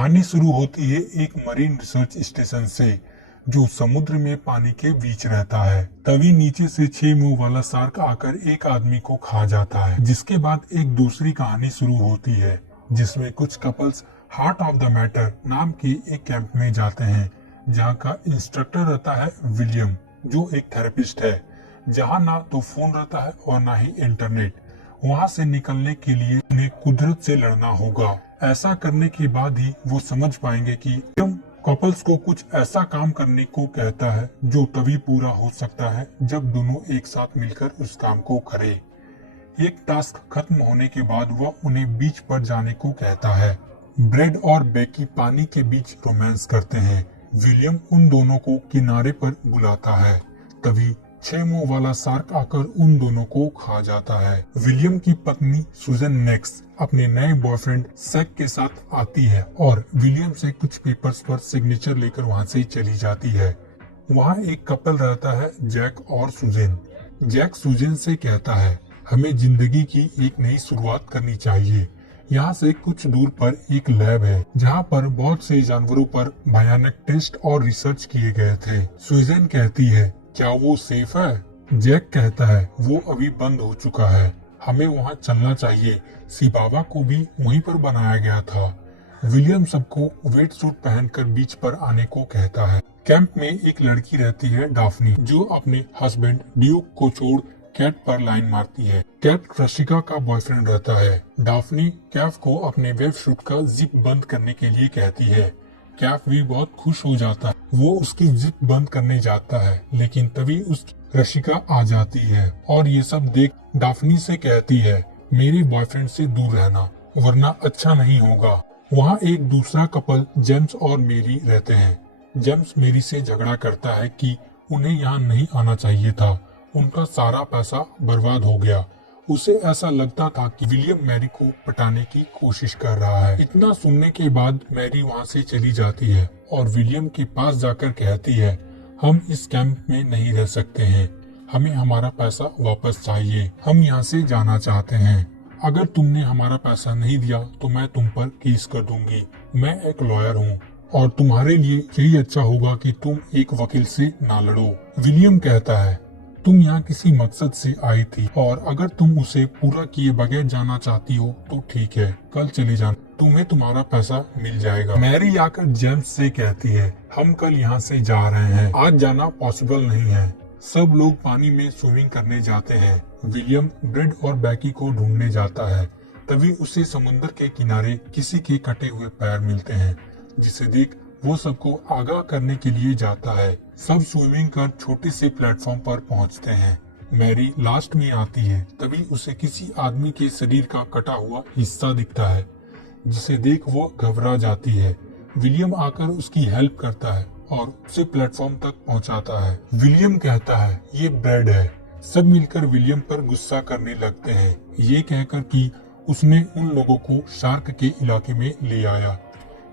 कहानी शुरू होती है एक मरीन रिसर्च स्टेशन से जो समुद्र में पानी के बीच रहता है। तभी नीचे से 6 मुंह वाला शार्क आकर एक आदमी को खा जाता है। जिसके बाद एक दूसरी कहानी शुरू होती है जिसमें कुछ couples heart of the matter नाम के एक कैंप में जाते हैं जहां का इंस्ट्रक्टर रहता है विलियम, जो एक थेरेपिस्ट है। जहां ना तो फोन रहता है और ना ही इंटरनेट। वहां से निकलने के लिए उन्हें कुदरत से लड़ना होगा। ऐसा करने के बाद ही वो समझ पाएंगे कि विलियम कपल्स को कुछ ऐसा काम करने को कहता है जो तभी पूरा हो सकता है जब दोनों एक साथ मिलकर उस काम को करें। एक टास्क खत्म होने के बाद वह उन्हें बीच पर जाने को कहता है। ब्रेड और बेकी पानी के बीच रोमांस करते हैं। विलियम उन दोनों को किनारे पर बुलाता है। तभी 6 मुंह वाला शार्क आकर उन दोनों को खा जाता है। विलियम की पत्नी सुजन नेक्स्ट अपने नए बॉयफ्रेंड सैक के साथ आती है और विलियम से कुछ पेपर्स पर सिग्नेचर लेकर वहां से चली जाती है। वहां एक कपल रहता है, जैक और सुजन। जैक सुजन से कहता है, हमें जिंदगी की एक नई शुरुआत करनी चाहिए। यहाँ से कुछ दूर पर एक लैब है जहाँ पर बहुत से जानवरों पर भयानक टेस्ट और रिसर्च किए गए थे। सुजन कहती है, क्या वो सेफ है? जैक कहता है, वो अभी बंद हो चुका है, हमें वहाँ चलना चाहिए। सिबावा को भी वहीं पर बनाया गया था। विलियम सबको वेट सूट पहनकर बीच पर आने को कहता है। कैंप में एक लड़की रहती है, डाफनी, जो अपने हस्बैंड ड्यूक को छोड़ कैट पर लाइन मारती है। कैट रशिका का बॉयफ्रेंड रहता है। डाफनी कैफ को अपने वेब सूट का जिप बंद करने के लिए कहती है। कैफ भी बहुत खुश हो जाता है। वो उसकी जिप बंद करने जाता है, लेकिन तभी रशिका आ जाती है और ये सब देख डाफनी से कहती है, मेरे बॉयफ्रेंड से दूर रहना वरना अच्छा नहीं होगा। वहाँ एक दूसरा कपल जेम्स और मेरी रहते हैं। जेम्स मेरी से झगड़ा करता है कि उन्हें यहाँ नहीं आना चाहिए था, उनका सारा पैसा बर्बाद हो गया। उसे ऐसा लगता था कि विलियम मैरी को पटाने की कोशिश कर रहा है। इतना सुनने के बाद मैरी वहाँ से चली जाती है और विलियम के पास जाकर कहती है, हम इस कैंप में नहीं रह सकते हैं, हमें हमारा पैसा वापस चाहिए, हम यहाँ से जाना चाहते हैं। अगर तुमने हमारा पैसा नहीं दिया तो मैं तुम पर केस कर दूंगी। मैं एक लॉयर हूँ और तुम्हारे लिए यही अच्छा होगा कि तुम एक वकील से ना लड़ो। विलियम कहता है, तुम यहाँ किसी मकसद से आई थी और अगर तुम उसे पूरा किए बगैर जाना चाहती हो तो ठीक है, कल चले जाना, तुम्हें तुम्हारा पैसा मिल जाएगा। मैरी आकर जेम्स से कहती है, हम कल यहाँ से जा रहे हैं, आज जाना पॉसिबल नहीं है। सब लोग पानी में स्विमिंग करने जाते हैं। विलियम ब्रेड और बेकी को ढूंढने जाता है। तभी उसे समुद्र के किनारे किसी के कटे हुए पैर मिलते हैं, जिसे देख वो सबको आगाह करने के लिए जाता है। सब स्विमिंग कर छोटे से प्लेटफॉर्म पर पहुंचते हैं। मैरी लास्ट में आती है। तभी उसे किसी आदमी के शरीर का कटा हुआ हिस्सा दिखता है, जिसे देख वो घबरा जाती है। विलियम आकर उसकी हेल्प करता है और उसे प्लेटफॉर्म तक पहुंचाता है। विलियम कहता है, ये ब्रेड है। सब मिलकर विलियम पर गुस्सा करने लगते हैं, ये कहकर कि उसने उन लोगों को शार्क के इलाके में ले आया।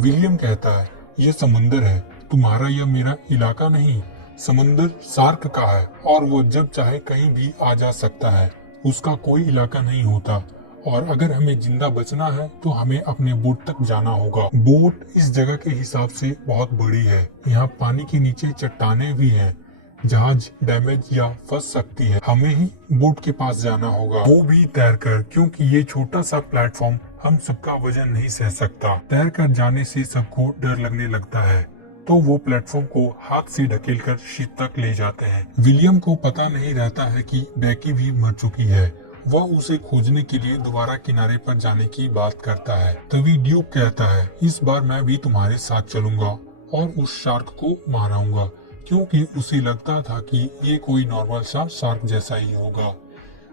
विलियम कहता है, ये समुंदर है, तुम्हारा या मेरा इलाका नहीं। समुंदर शार्क का है और वो जब चाहे कहीं भी आ जा सकता है, उसका कोई इलाका नहीं होता। और अगर हमें जिंदा बचना है तो हमें अपने बोट तक जाना होगा। बोट इस जगह के हिसाब से बहुत बड़ी है। यहाँ पानी के नीचे चट्टाने भी हैं, जहाज डैमेज या फंस सकती है। हमें ही बोट के पास जाना होगा, वो भी तैरकर, क्योंकि ये छोटा सा प्लेटफॉर्म हम सबका वजन नहीं सह सकता। तैरकर जाने से सबको डर लगने लगता है, तो वो प्लेटफॉर्म को हाथ से ढकेलकर शिप तक ले जाते हैं। विलियम को पता नहीं रहता है कि बेकी भी मर चुकी है। वह उसे खोजने के लिए दोबारा किनारे पर जाने की बात करता है। तभी ड्यूक कहता है, इस बार मैं भी तुम्हारे साथ चलूंगा और उस शार्क को मारूंगा, क्योंकि उसे लगता था कि ये कोई नॉर्मल सा शार्क जैसा ही होगा।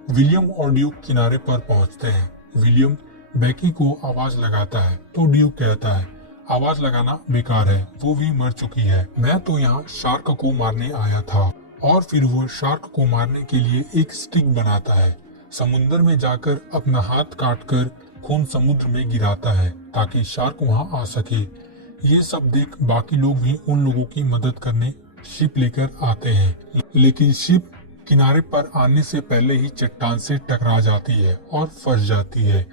विलियम और ड्यूक किनारे पर पहुंचते हैं। विलियम बेकी को आवाज लगाता है तो ड्यूक कहता है, आवाज लगाना बेकार है, वो भी मर चुकी है। मैं तो यहाँ शार्क को मारने आया था। और फिर वो शार्क को मारने के लिए एक स्टिक बनाता है। समुद्र में जाकर अपना हाथ काटकर खून समुद्र में गिराता है ताकि शार्क वहाँ आ सके। ये सब देख बाकी लोग भी उन लोगों की मदद करने शिप लेकर आते हैं, लेकिन शिप किनारे पर आने से पहले ही चट्टान से टकरा जाती है और फंस जाती है।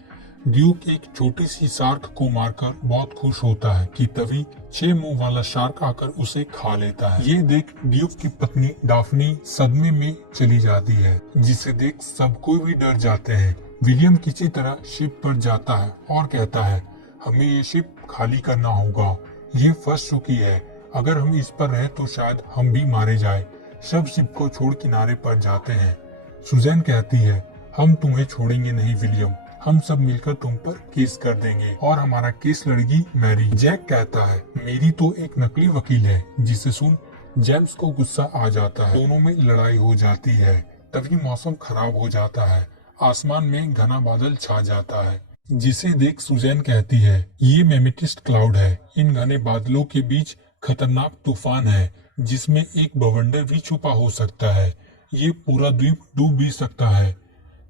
ड्यूक एक छोटी सी शार्क को मारकर बहुत खुश होता है कि तभी 6 मुंह वाला शार्क आकर उसे खा लेता है। ये देख ड्यूक की पत्नी डाफनी सदमे में चली जाती है, जिसे देख सब कोई भी डर जाते हैं। विलियम किसी तरह शिप पर जाता है और कहता है, हमें ये शिप खाली करना होगा, ये फंस चुकी है, अगर हम इस पर रहे तो शायद हम भी मारे जाए। सब शिप को छोड़ किनारे पर जाते हैं। सुजैन कहती है, हम तुम्हें छोड़ेंगे नहीं विलियम, हम सब मिलकर तुम पर केस कर देंगे और हमारा केस लड़ेगी मैरी। जैक कहता है, मेरी तो एक नकली वकील है, जिसे सुन जेम्स को गुस्सा आ जाता है। दोनों में लड़ाई हो जाती है। तभी मौसम खराब हो जाता है, आसमान में घना बादल छा जाता है, जिसे देख सुजैन कहती है, ये मेमेटिस्ट क्लाउड है, इन घने बादलों के बीच खतरनाक तूफान है, जिसमें एक बवंडर भी छुपा हो सकता है, ये पूरा द्वीप डूब भी सकता है।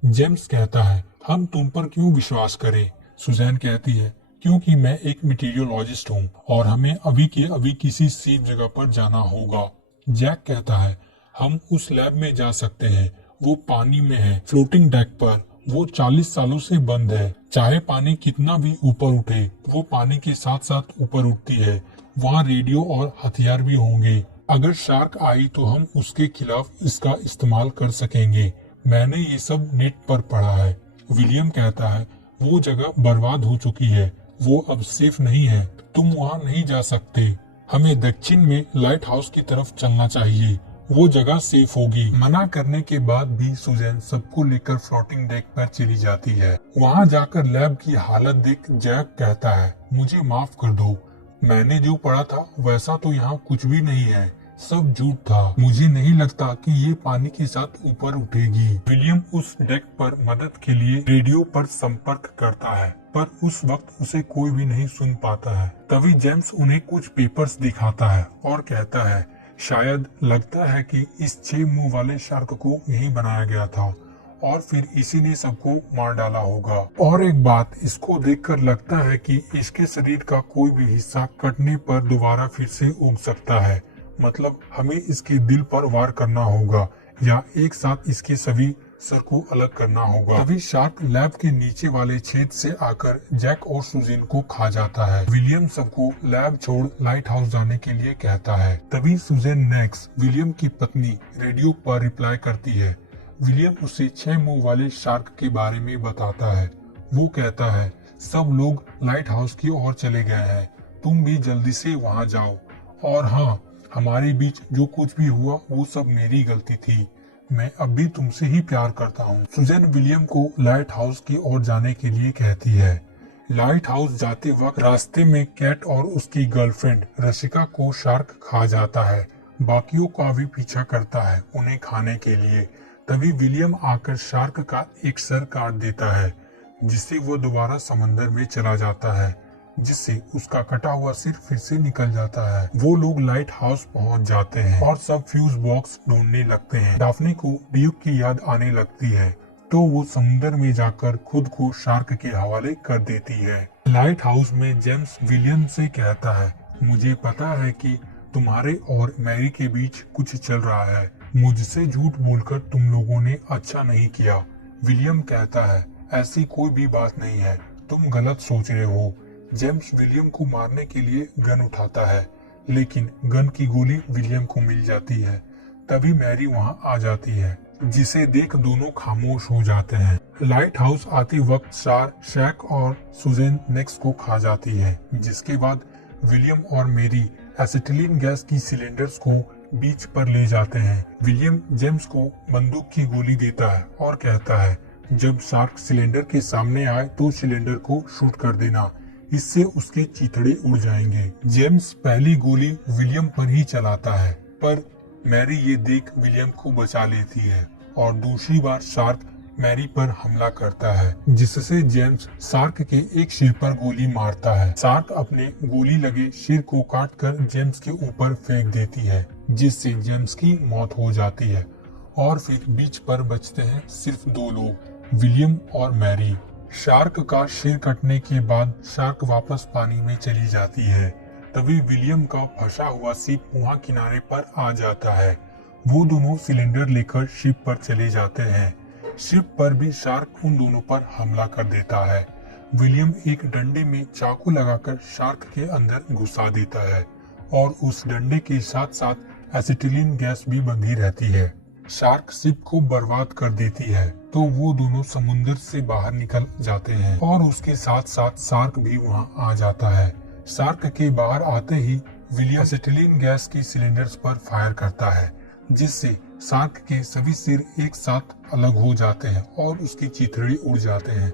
जेम्स कहता है, हम तुम पर क्यों विश्वास करें? सुजैन कहती है, क्योंकि मैं एक मीटीरियोलॉजिस्ट हूँ और हमें अभी के अभी किसी सेफ जगह पर जाना होगा। जैक कहता है, हम उस लैब में जा सकते हैं, वो पानी में है, फ्लोटिंग डेक पर, वो 40 सालों से बंद है, चाहे पानी कितना भी ऊपर उठे, वो पानी के साथ साथ ऊपर उठती है, वहाँ रेडियो और हथियार भी होंगे, अगर शार्क आई तो हम उसके खिलाफ इसका इस्तेमाल कर सकेंगे, मैंने ये सब नेट पर पढ़ा है। विलियम कहता है, वो जगह बर्बाद हो चुकी है, वो अब सेफ नहीं है, तुम वहाँ नहीं जा सकते, हमें दक्षिण में लाइट हाउस की तरफ चलना चाहिए, वो जगह सेफ होगी। मना करने के बाद भी सुजैन सबको लेकर फ्लोटिंग डेक पर चली जाती है। वहाँ जाकर लैब की हालत देख जैक कहता है, मुझे माफ कर दो, मैंने जो पढ़ा था वैसा तो यहाँ कुछ भी नहीं है, सब झूठ था, मुझे नहीं लगता कि ये पानी के साथ ऊपर उठेगी। विलियम उस डेक पर मदद के लिए रेडियो पर संपर्क करता है, पर उस वक्त उसे कोई भी नहीं सुन पाता है। तभी जेम्स उन्हें कुछ पेपर्स दिखाता है और कहता है, शायद लगता है कि इस 6 मुंह वाले शार्क को यही बनाया गया था और फिर इसी ने सबको मार डाला होगा। और एक बात, इसको देखकर लगता है कि इसके शरीर का कोई भी हिस्सा कटने पर दोबारा फिर से उग सकता है, मतलब हमें इसके दिल पर वार करना होगा या एक साथ इसके सभी सर को अलग करना होगा। तभी शार्क लैब के नीचे वाले छेद से आकर जैक और सुजैन को खा जाता है। विलियम सबको लैब छोड़ लाइट हाउस जाने के लिए कहता है। तभी सुजैन नेक्स, विलियम की पत्नी, रेडियो पर रिप्लाई करती है। विलियम उसे 6 मुंह वाले शार्क के बारे में बताता है। वो कहता है, सब लोग लाइट हाउस की ओर चले गए हैं, तुम भी जल्दी से वहाँ जाओ, और हाँ, हमारे बीच जो कुछ भी हुआ वो सब मेरी गलती थी, मैं अब भी तुमसे ही प्यार करता हूँ। सुजैन विलियम को लाइट हाउस की ओर जाने के लिए कहती है। लाइट हाउस जाते वक्त रास्ते में कैट और उसकी गर्लफ्रेंड रशिका को शार्क खा जाता है। बाकियों का भी पीछा करता है उन्हें खाने के लिए। तभी विलियम आकर शार्क का एक सर काट देता है, जिससे वो दोबारा समंदर में चला जाता है, जिससे उसका कटा हुआ सिर फिर से निकल जाता है। वो लोग लाइट हाउस पहुंच जाते हैं और सब फ्यूज बॉक्स ढूंढने लगते हैं। डाफनी को ड्यूक की याद आने लगती है, तो वो समुद्र में जाकर खुद को शार्क के हवाले कर देती है। लाइट हाउस में जेम्स विलियम से कहता है, मुझे पता है कि तुम्हारे और मैरी के बीच कुछ चल रहा है, मुझसे झूठ बोलकर तुम लोगों ने अच्छा नहीं किया। विलियम कहता है, ऐसी कोई भी बात नहीं है, तुम गलत सोच रहे हो। जेम्स विलियम को मारने के लिए गन उठाता है, लेकिन गन की गोली विलियम को मिल जाती है। तभी मैरी वहां आ जाती है, जिसे देख दोनों खामोश हो जाते हैं। लाइट हाउस आते वक्त सार, शैक और सुजैन नेक्स को खा जाती है, जिसके बाद विलियम और मैरी एसिटिलीन गैस की सिलेंडर्स को बीच पर ले जाते हैं। विलियम जेम्स को बंदूक की गोली देता है और कहता है, जब शार्क सिलेंडर के सामने आए तो सिलेंडर को शूट कर देना, इससे उसके चीथड़े उड़ जाएंगे। जेम्स पहली गोली विलियम पर ही चलाता है, पर मैरी ये देख विलियम को बचा लेती है और दूसरी बार शार्क मैरी पर हमला करता है, जिससे जेम्स शार्क के एक सिर पर गोली मारता है। शार्क अपने गोली लगे सिर को काटकर जेम्स के ऊपर फेंक देती है, जिससे जेम्स की मौत हो जाती है और फिर बीच पर बचते हैं सिर्फ 2 लोग, विलियम और मैरी। शार्क का सिर कटने के बाद शार्क वापस पानी में चली जाती है। तभी विलियम का फंसा हुआ शिप वहाँ किनारे पर आ जाता है। वो दोनों सिलेंडर लेकर शिप पर चले जाते हैं। शिप पर भी शार्क उन दोनों पर हमला कर देता है। विलियम एक डंडे में चाकू लगाकर शार्क के अंदर घुसा देता है और उस डंडे के साथ साथ एसिटिलीन गैस भी बंधी रहती है। शार्क शिप को बर्बाद कर देती है तो वो दोनों समुद्र से बाहर निकल जाते हैं और उसके साथ साथ शार्क भी वहां आ जाता है। शार्क के बाहर आते ही विलियम एसिटिलीन गैस की सिलेंडर्स पर फायर करता है, जिससे शार्क के सभी सिर एक साथ अलग हो जाते हैं और उसकी चिथड़े उड़ जाते हैं।